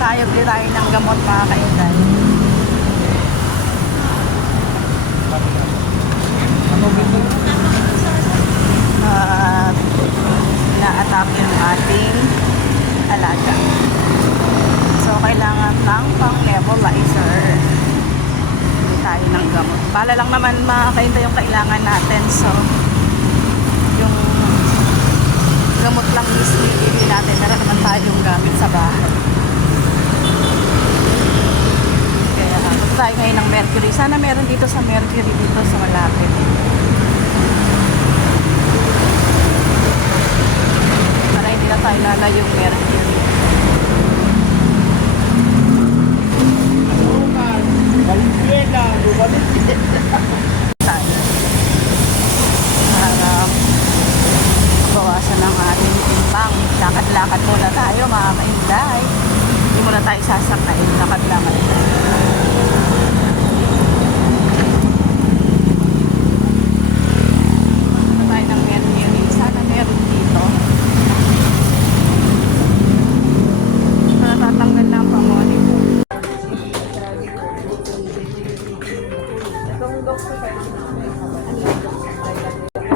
tayo, bili tayo ng gamot mga kainday. At na-attack yung ating alaga. So, kailangan ng pang-nebulizer. Bili tayo ng gamot. Bala lang naman mga kainday yung kailangan natin. So, yung gamot lang mismo ibili natin. Meron naman tayong gamit sa bahay. Kaya punta tayo ngayon ng Mercury. Sana meron dito sa Mercury dito sa malapit. Para hindi na tayo lalayong Mercury. Tayo. Para bawasan ang ating timbang. Lakad-lakad muna tayo mga kainday. Hindi muna tayo sasakay. Lakad-lakad. Punta tayo ng Mercury. Sana meron dito. Natatanggal na ang pamoni ko.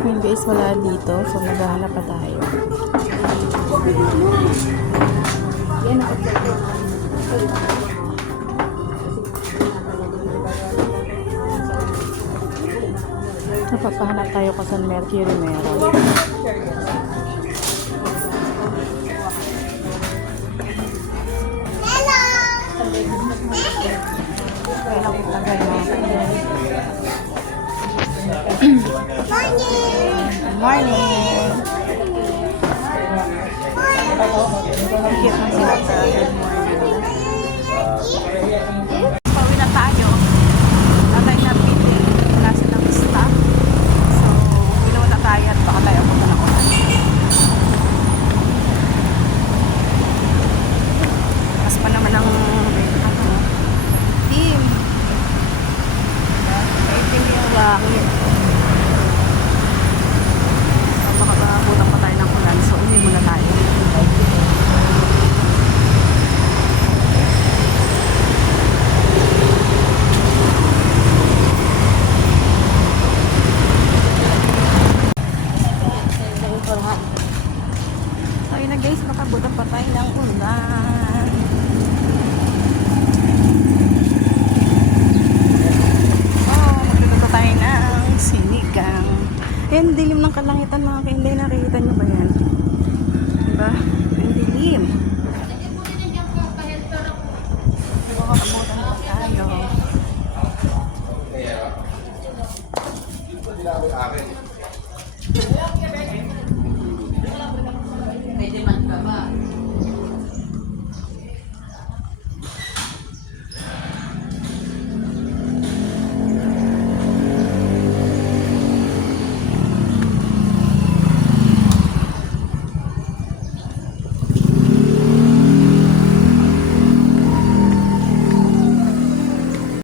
Yung guys wala dito. So naghahanap pa tayo. Napapahanap tayo kung saan Mercury meron. Kailang tagal mga kailan. Good morning! Ang cute ng sila sa good morning. Pauwi na tayo. Tatay na pili. Wala silang staff. So, uwi na muna tayo at baka tayo punta na ulan. Mas pa naman ang team. May team yung langit. Baka makabutang pa tayo ng ulan. So, uwi muna tayo. So, yun na guys, makabutang pa tayo ng ulan. Oh, magluluto tayo ng sinigang. Ayan, dilim ng kalangitan mga kainday.